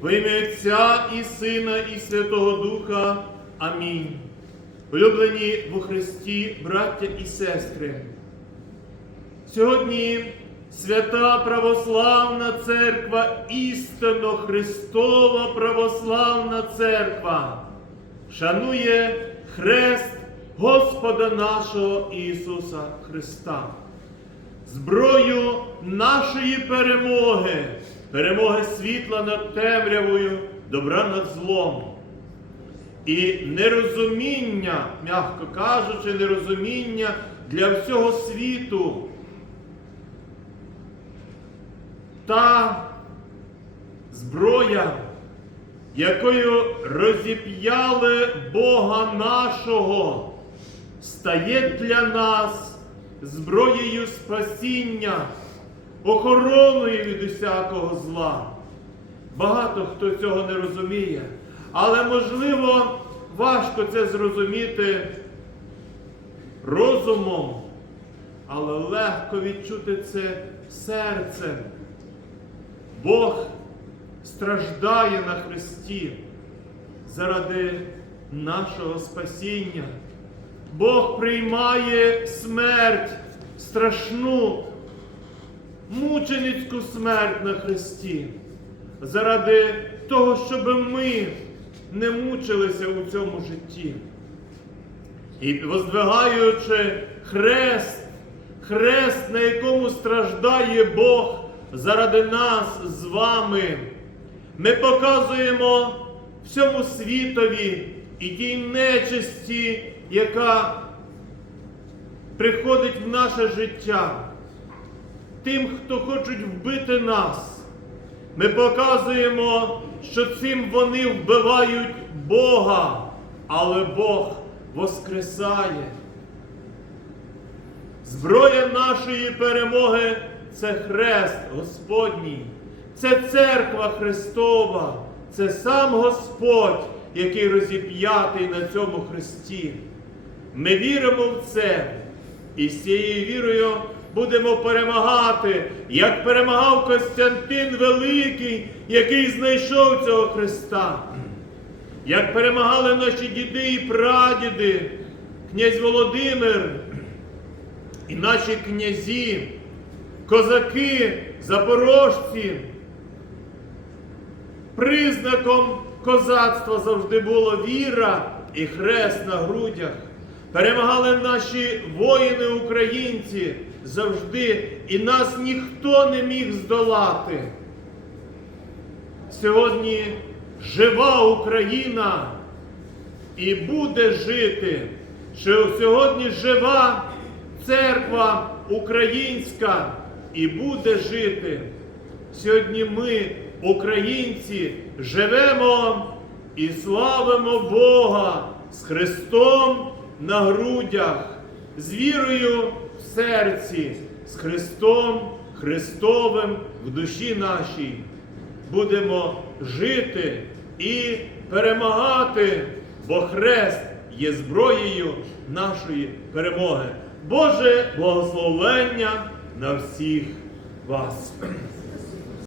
Во ім'я Отця і Сина, і Святого Духа. Амінь. Улюблені во Христі, браття і сестри. Сьогодні свята православна церква, істинно Христова православна церква, шанує хрест Господа нашого Ісуса Христа зброю нашої перемоги, перемоги світла над темрявою, добра над злом. І нерозуміння, м'яко кажучи, нерозуміння для всього світу. Та зброя, якою розіп'яли Бога нашого, стає для нас зброєю спасіння, охороною від усякого зла. Багато хто цього не розуміє, але можливо важко це зрозуміти розумом, але легко відчути це серцем. Бог страждає на Христі заради нашого спасіння. Бог приймає смерть, страшну, мученицьку смерть на Христі, заради того, щоб ми не мучилися у цьому житті. І воздвигаючи хрест, хрест, на якому страждає Бог заради нас з вами, ми показуємо всьому світові і тій нечисті, яка приходить в наше життя, тим, хто хочуть вбити нас. Ми показуємо, що цим вони вбивають Бога, але Бог воскресає. Зброя нашої перемоги це хрест Господній, це церква Христова, це сам Господь, який розіп'ятий на цьому хресті. Ми віримо в це і з цією вірою будемо перемагати, як перемагав Костянтин Великий, який знайшов цього Христа. Як перемагали наші діди і прадіди, князь Володимир і наші князі, козаки, запорожці, признаком козацтва завжди була віра і хрест на грудях. Перемагали наші воїни українці завжди, і нас ніхто не міг здолати. Сьогодні жива Україна і буде жити. Що сьогодні жива церква українська і буде жити. Сьогодні ми, українці, живемо і славимо Бога з Христом на грудях, з вірою в серці, з Христом Христовим в душі нашій. Будемо жити і перемагати, бо хрест є зброєю нашої перемоги. Боже благословення на всіх вас.